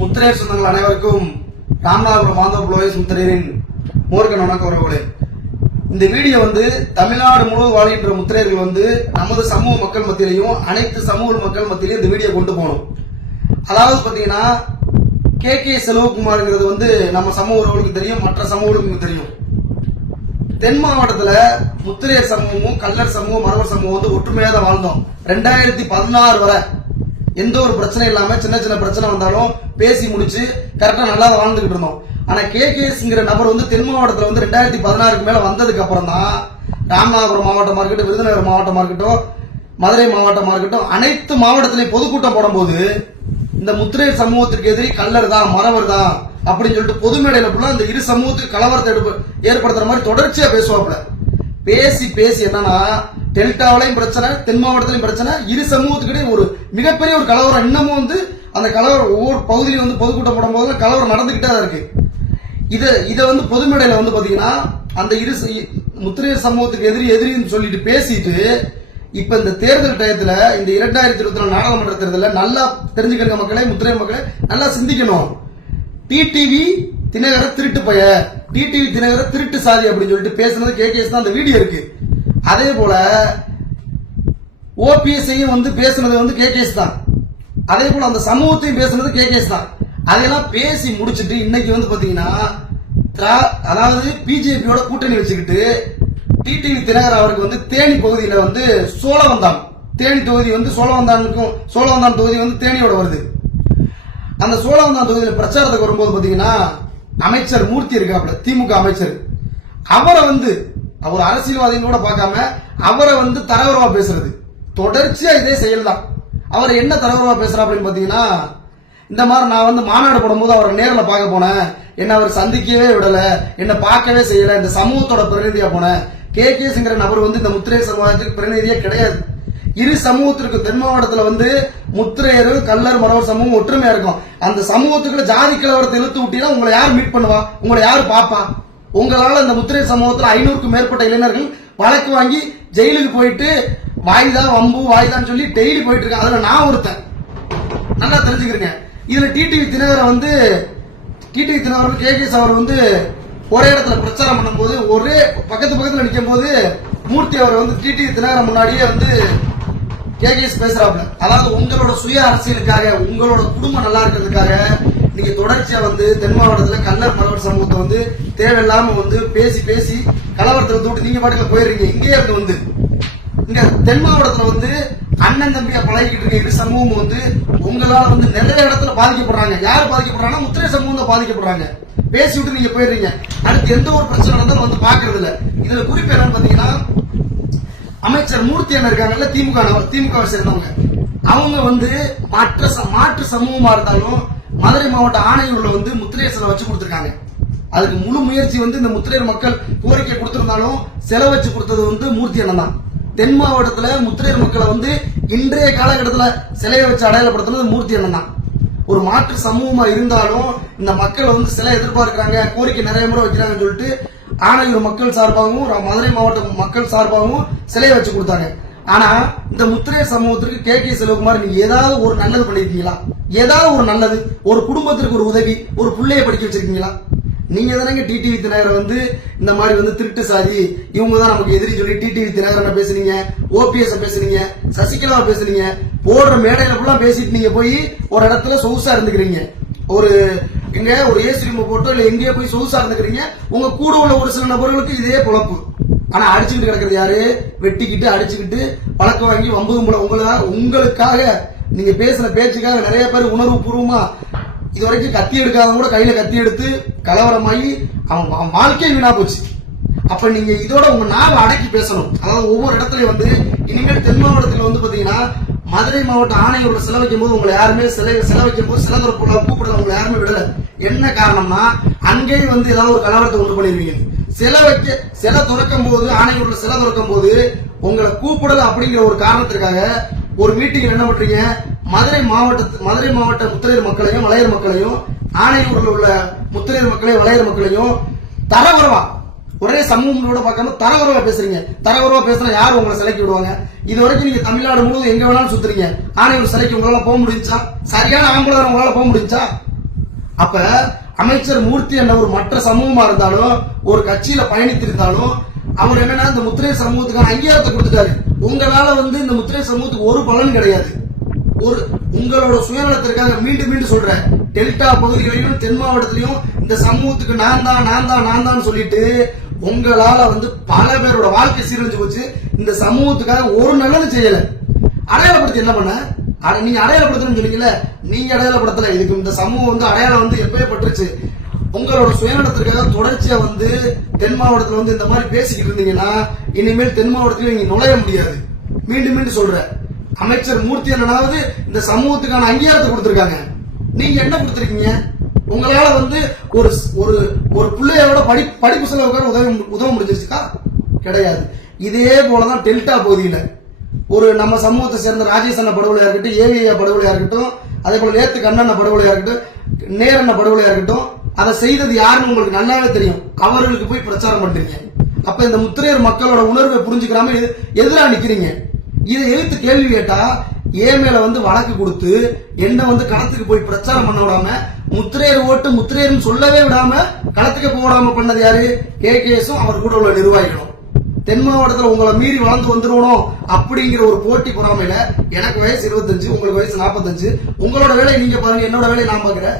முத்திரையர் சொந்தங்கள் அனைவருக்கும் ராமநாதபுரம் மாதவ புலோயஸ் முத்திரையரின் மோர்கன் வணக்கம் உறவுகளே இந்த வீடியோ வந்து தமிழ்நாடு முழுவதும் வாழ்கின்ற முத்திரையர்கள் வந்து நமது சமூக மக்கள் மத்தியிலையும் அனைத்து சமூக மக்கள் மத்தியிலையும் இந்த வீடியோ கொண்டு போகணும். அதாவது பார்த்தீங்கன்னா கே. கே. செல்வகுமார்ங்கிறது வந்து நம்ம சமூக உறவுகளுக்கு தெரியும் மற்ற சமூகங்களுக்கு தெரியும். தென் மாவட்டத்தில் முத்திரையர் சமூகமும் கல்லர் சமூகம் மரவர் சமூகம் வந்து ஒற்றுமையாக தான் வாழ்ந்தோம். ரெண்டாயிரத்தி பதினாறு வரை எந்த ஒரு பிரச்சனை இல்லாம சின்ன சின்ன பிரச்சனை வந்தாலும் பேசி முடிச்சு கரெக்டா நல்லா வாழ்ந்துகிட்டு இருந்தோம். ஆனா கே கேஸ்ங்கிற நபர் வந்து தென் மாவட்டத்துல வந்து ரெண்டாயிரத்தி பதினாறுக்கு மேல வந்ததுக்கு அப்புறம் தான் ராமநாதபுரம் மாவட்டமா இருக்கட்டும் விருதுநகர் மாவட்டமா இருக்கட்டும் மதுரை மாவட்டமா இருக்கட்டும் அனைத்து மாவட்டத்திலையும் பொதுக்கூட்டம் போடும்போது இந்த முத்திரை சமூகத்திற்கு எதிரி கல்லர் தான் மறவர் தான் அப்படின்னு சொல்லிட்டு பொது மேடையில ஃபுல்லா இந்த இரு சமூகத்துக்கு கலவரத்தை எடுப்பு- ஏற்படுத்துற மாதிரி தொடர்ச்சியா பேசுவாப்புல. பேசி பேசி என்னன்னா டெல்டாவிலையும் பிரச்சனை தென் மாவட்டத்திலையும் பிரச்சனை இரு சமூகத்துக்கிட்டே ஒரு மிகப்பெரிய ஒரு கலவரம். இன்னமும் வந்து அந்த கலவரம் ஒவ்வொரு பகுதியிலும் வந்து பொதுக்கூட்டம் போடும்போது கலவரம் நடந்துகிட்டே தான் இருக்கு. இதை இதை வந்து பொதுமேடையில் வந்து பார்த்தீங்கன்னா அந்த இரு முத்திரையர் சமூகத்துக்கு எதிரி எதிரின்னு சொல்லிட்டு பேசிட்டு இப்ப இந்த தேர்தல் டயத்துல இந்த இரண்டாயிரத்தி இருபத்தி நாலு நாடாளுமன்ற தேர்தலில் நல்லா தெரிஞ்சுக்கிற மக்களை முத்திரையர் மக்களை நல்லா சிந்திக்கணும். டிடிவி தினகர திருட்டு பைய டிடிவி தினகர திருட்டு சாதி அப்படின்னு சொல்லிட்டு பேசுனது கே கேஸ் தான் அந்த வீடியோ இருக்கு. அதே போல ஓபிஎஸ்ஐயும் வந்து பேசுனது வந்து கேகேஎஸ் தான். அதே போல அந்த சமூகத்தையும் பேசுனது கேகேஎஸ் தான். அதெல்லாம் பேசி முடிச்சிட்டு இன்னைக்கு வந்து பாத்தீங்கன்னா அதாவது பிஜேபியோட கூட்டணி வச்சுக்கிட்டு டிடிவி தினகர் அவருக்கு வந்து தேனி பகுதியில வந்து சோழவந்தான். தேனி தொகுதி வந்து சோழவந்தானுக்கும் சோழவந்தான் தொகுதி வந்து தேனியோட வருது. அந்த சோழவந்தான் தொகுதியில் பிரச்சாரத்துக்கு வரும்போது பாத்தீங்கன்னா அமைச்சர் மூர்த்தி இருக்காப்ல திமுக அமைச்சர். அவரை வந்து அவர் அரசியல்வாதின்னு கூட பார்க்காம அவரை வந்து தரவரமா பேசுறது. தொடர்ச்சியா இதே செயல் தான் அவர் என்ன தரவரமா பேசுறா அப்படின்னு பாத்தீங்கன்னா இந்த மாதிரி நான் வந்து மாநாடு போடும்போது அவரை நேரில் பார்க்க போனேன். என்ன அவர் சந்திக்கவே விடல. என்ன பார்க்கவே செய்யல. இந்த சமூகத்தோட பிரதிநிதியா போனேன். கே கேஸ்ங்கிற நபர் வந்து இந்த முத்திரை சமூகத்துக்கு பிரதிநிதியே கிடையாது. இரு சமூகத்திற்கு தென் மாவட்டத்தில் வந்து முத்திரையர் கல்லர் மரவர் சமூகம் ஒற்றுமையா இருக்கும். அந்த சமூகத்துக்குள்ள ஜாதி கலவரத்தை இழுத்து விட்டீங்கன்னா உங்களை யார் மீட் பண்ணுவா? உங்களை யார் பாப்பா உங்களால அந்த முத்திரை சமூகத்தில் ஐநூறுக்கும் மேற்பட்ட இளைஞர்கள் வழக்கு வாங்கி ஜெயிலுக்கு போயிட்டு வாய்தான் வம்பு வாய்தான் சொல்லி டெய்லி போயிட்டு இருக்கேன் அதுல நான் ஒருத்தன். நல்லா தெரிஞ்சுக்கிறீங்க. இதுல டிடிவி தினகரன் வந்து டிடிவி தினகரன் கேகேஎஸ் அவர் வந்து ஒரே இடத்துல பிரச்சாரம் பண்ணும்போது ஒரே பக்கத்து பக்கத்துல நிற்கும் போது மூர்த்தி அவர் வந்து டிடிவி தினகரன் முன்னாடியே வந்து கேகேஎஸ் பேசுறாப்ல அதாவது உங்களோட சுய அரசியலுக்காக உங்களோட குடும்பம் நல்லா இருக்கிறதுக்காக நீங்க தொடர்ச்சியா வந்து தென் மாவட்டத்துல கல்லர் மரவர் சமூகத்தை வந்து தேவையில்லாம வந்து பேசி பேசி கலவரத்தை தூட்டு நீங்க பாட்டுல போயிருக்கீங்க இங்கேயே இருந்து வந்து. இங்க தென் மாவட்டத்துல வந்து அண்ணன் தம்பியா பழகிட்டு இருக்க இரு சமூகம் வந்து உங்களால வந்து நிறைய இடத்துல பாதிக்கப்படுறாங்க. யார் பாதிக்கப்படுறாங்கன்னா முத்திரை சமூகம் பாதிக்கப்படுறாங்க. பேசி விட்டு நீங்க போயிடுறீங்க. அடுத்து எந்த ஒரு பிரச்சனை நடந்தாலும் வந்து பாக்குறது இல்ல. இதுல குறிப்பு என்னன்னு பாத்தீங்கன்னா அமைச்சர் மூர்த்தி அண்ணன் இருக்காங்கல்ல திமுக திமுக சேர்ந்தவங்க அவங்க வந்து மற்ற ச- மாற்று சமூகமா இருந்தாலும் மதுரை மாவட்ட ஆணையூர்ல வந்து முத்திரையர் சிலை வச்சு கொடுத்துருக்காங்க. அதுக்கு முழு முயற்சி வந்து இந்த முத்திரையர் மக்கள் கோரிக்கை கொடுத்திருந்தாலும் சிலை வச்சு கொடுத்தது வந்து மூர்த்தி அண்ணன் தான். தென் மாவட்டத்துல முத்திரையர் மக்களை வந்து இன்றைய காலகட்டத்துல சிலையை வச்சு அடையாளப்படுத்துனது மூர்த்தி அண்ணன் தான். ஒரு மாற்று சமூகமா இருந்தாலும் இந்த மக்கள் வந்து சிலை எதிர்பார்க்குறாங்க கோரிக்கை நிறைய முறை வைக்கிறாங்கன்னு சொல்லிட்டு ஆனையூர் மக்கள் சார்பாகவும் மதுரை மாவட்ட மக்கள் சார்பாகவும் சிலையை வச்சு கொடுத்தாங்க. ஆனா இந்த முத்திரையர் சமூகத்திற்கு கே. கே. செல்வகுமார் நீங்க ஏதாவது ஒரு நல்லது பண்ணிருக்கீங்களா? ஏதாவது ஒரு நல்லது ஒரு குடும்பத்திற்கு ஒரு உதவி ஒரு பிள்ளைய படிக்க வச்சிருக்கீங்களா? நீங்க தானங்க டிடிவி தினகரன் வந்து இந்த மாதிரி வந்து திருட்டு சாதி இவங்க தான் நமக்கு எதிரி சொல்லி டிடிவி தினகரன் பேசுனீங்க ஓபிஎஸ் பேசுனீங்க சசிகலா பேசுனீங்க போடுற மேடையில ஃபுல்லா பேசிட்டு நீங்க போய் ஒரு இடத்துல சொகுசா இருந்துக்கிறீங்க. ஒரு எங்க ஒரு ஏசி ரூம் போட்டோ இல்ல எங்கேயோ போய் சொகுசா இருந்துக்கிறீங்க உங்க கூட உள்ள ஒரு சில நபர்களுக்கு இதே குழப்பு ஆனா அடிச்சுக்கிட்டு கிடக்குறது யாரு? வெட்டிக்கிட்டு அடிச்சுக்கிட்டு பழக்க வாங்கி வம்பு கும்பல உங்களை உங்களுக்காக நீங்க பேசுற பேச்சுக்காக நிறைய பேர் உணர்வு பூர்வமா இது வரைக்கும் கத்தி எடுக்காதவங்க கூட கையில கத்தி எடுத்து கலவரமாகி அவன் வா- வாழ்க்கையே வீணா போச்சு. அப்ப நீங்க இதோட உங்க நாவை அடக்கி பேசணும். அதாவது ஒவ்வொரு இடத்துலயும் வந்து இனிமேல் தென் மாவட்டத்துல வந்து பாத்தீங்கன்னா மதுரை மாவட்ட ஆணையரோட சிலை வைக்கும் போது உங்களை யாருமே சிலை சிலை வைக்கும் போது சிலை கூப்பிடல உங்களை யாருமே விடல. என்ன காரணம்னா அங்கேயும் வந்து ஏதாவது ஒரு கலவரத்தை உண்டு பண்ணிருவீங்க. சிலை வைக்க சிலை துறக்கும் போது ஆணையரோட சிலை துறக்கும் போது உங்களை கூப்பிடல அப்படிங்கிற ஒரு காரணத்திற்காக ஒரு மீட்டிங் என்ன பண்றீங்க? மதுரை மாவட்ட மதுரை மாவட்ட முத்திரையர் மக்களையும் வளையர் மக்களையும் ஆணையூரில் உள்ள முத்திரையர் மக்களையும் வளையர் மக்களையும் தரவரவா. ஒரே சமூகங்களோட பார்க்காம தரவரவா பேசுறீங்க. தரவரவா பேசினா யார் உங்களை சிலைக்கு விடுவாங்க? இது வரைக்கும் நீங்க தமிழ்நாடு முழுவதும் எங்க வேணாலும் சுத்துறீங்க. ஆணையூர் சிலைக்கு உங்களால போக முடிஞ்சா? சரியான ஆம்பளை உங்களால போக முடிஞ்சா? அப்ப அமைச்சர் மூர்த்தி என்ற ஒரு மற்ற சமூகமா இருந்தாலும் ஒரு கட்சியில பயணித்திருந்தாலும் அவர் என்னன்னா இந்த முத்திரை சமூகத்துக்கான அங்கீகாரத்தை கொடுத்துட்டாரு. உங்களால வந்து இந்த முத்திரை சமூகத்துக்கு ஒரு பலன் கிடையாது. ஒரு உங்களோட சுயநலத்திற்காக மீண்டும் மீண்டும் சொல்றேன். டெல்டா பகுதிகளிலும் தென் மாவட்டத்திலையும் இந்த சமூகத்துக்கு நான் தான் நான் தான் நான் தான் சொல்லிட்டு உங்களால வந்து பல பேரோட வாழ்க்கை சீரழிஞ்சு போச்சு. இந்த சமூகத்துக்காக ஒரு நல்லது செய்யல. அடையாளப்படுத்தி என்ன பண்ண? நீங்க அடையாளப்படுத்தணும்னு சொன்னீங்கல்ல? நீங்க அடையாளப்படுத்தல. இதுக்கு இந்த சமூகம் வந்து அடையாளம் வந்து எப்பயே பட்டுருச்சு. உங்களோட சுயநலத்திற்காக தொடர்ச்சியா வந்து தென் மாவட்டத்துல வந்து இந்த மாதிரி பேசிக்கிட்டு இருந்தீங்கன்னா இனிமேல் தென் மாவட்டத்திலும் நீங்க நுழைய முடியாது. மீண்டும் மீண்டும் சொல்றேன். அமைச்சர் மூர்த்தி அண்ணனாவது இந்த சமூகத்துக்கான அங்கீகாரத்தை கொடுத்துருக்காங்க. நீங்க என்ன கொடுத்துருக்கீங்க? உங்களால வந்து ஒரு ஒரு ஒரு பிள்ளையோட படி படிப்பு செலவுக்கான உதவி உதவ முடிஞ்சிருச்சுக்கா? கிடையாது. இதே போலதான் டெல்டா பகுதியில. ஒரு நம்ம சமூகத்தை சேர்ந்த ராஜேஷ் அண்ணா படுகொலையா இருக்கட்டும் ஏவிஐயா படுகொலையா இருக்கட்டும் அதே போல நேத்து கண்ணண்ண படுகொலையா இருக்கட்டும் நேரண்ண படுகொலையா இருக்கட்டும் அதை செய்தது யாருன்னு உங்களுக்கு நல்லாவே தெரியும். அவர்களுக்கு போய் பிரச்சாரம் பண்றீங்க. அப்ப இந்த முத்திரையர் மக்களோட உணர்வை புரிஞ்சுக்கிறாம எதிராக நிக்கிறீங்க. இதை எதிர்த்து கேள்வி கேட்டா ஏ மேல வந்து வழக்கு கொடுத்து என்ன வந்து களத்துக்கு போய் பிரச்சாரம் பண்ண விடாம முத்திரையர் ஓட்டு முத்திரையர்னு சொல்லவே விடாம களத்துக்கு போடாம பண்ணது யாரு? கே. கேஸும் அவர் கூட உள்ள நிர்வாகிகளும். தென் மாவட்டத்தில் உங்களை மீறி வளர்ந்து வந்துருவணும் அப்படிங்கிற ஒரு போட்டி பொறாமையில எனக்கு வயசு இருபத்தஞ்சு உங்களுக்கு வயசு நாற்பத்தஞ்சு உங்களோட வேலையை நீங்க பாருங்க என்னோட வேலையை நான் பாக்குறேன்.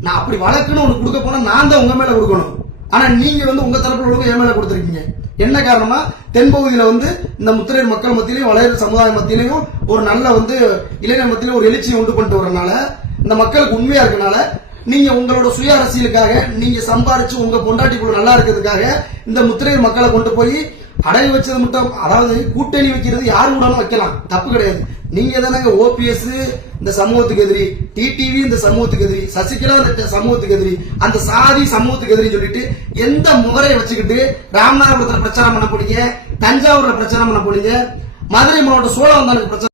நான் அப்படி வழக்குன்னு ஒன்று கொடுக்க போனா நான் தான் உங்க மேல கொடுக்கணும். ஆனா நீங்க வந்து உங்க தரப்புல உள்ளவங்க என் மேல கொடுத்துருக்கீங்க. என்ன காரணமா தென்பகுதியில வந்து இந்த முத்திரையர் மக்கள் மத்தியிலையும் வளையர் சமுதாய மத்தியிலையும் ஒரு நல்ல வந்து இளைஞர் மத்தியில ஒரு எழுச்சியை உண்டு பண்ணிட்டு வரனால இந்த மக்களுக்கு உண்மையா இருக்கனால நீங்க உங்களோட சுய அரசியலுக்காக நீங்க சம்பாரிச்சு உங்க பொண்டாட்டி நல்லா இருக்கிறதுக்காக இந்த முத்திரையர் மக்களை கொண்டு போய் அடகு வச்சது மட்டும் அதாவது கூட்டணி வைக்கிறது யாரு கூடாலும் வைக்கலாம். தப்பு கிடையாது. நீங்க தானங்க ஓபிஎஸ் இந்த சமூகத்துக்கு எதிரி டிடிவி இந்த சமூகத்துக்கு எதிரி சசிகலா இந்த சமூகத்துக்கு எதிரி அந்த சாதி சமூகத்துக்கு எதிரி சொல்லிட்டு எந்த முகரையை வச்சுக்கிட்டு ராமநாதபுரத்துல பிரச்சாரம் பண்ண போனீங்க தஞ்சாவூர்ல பிரச்சாரம் பண்ண போனீங்க மதுரை மாவட்டம் சோழவந்தானுக்கு பிரச்சாரம்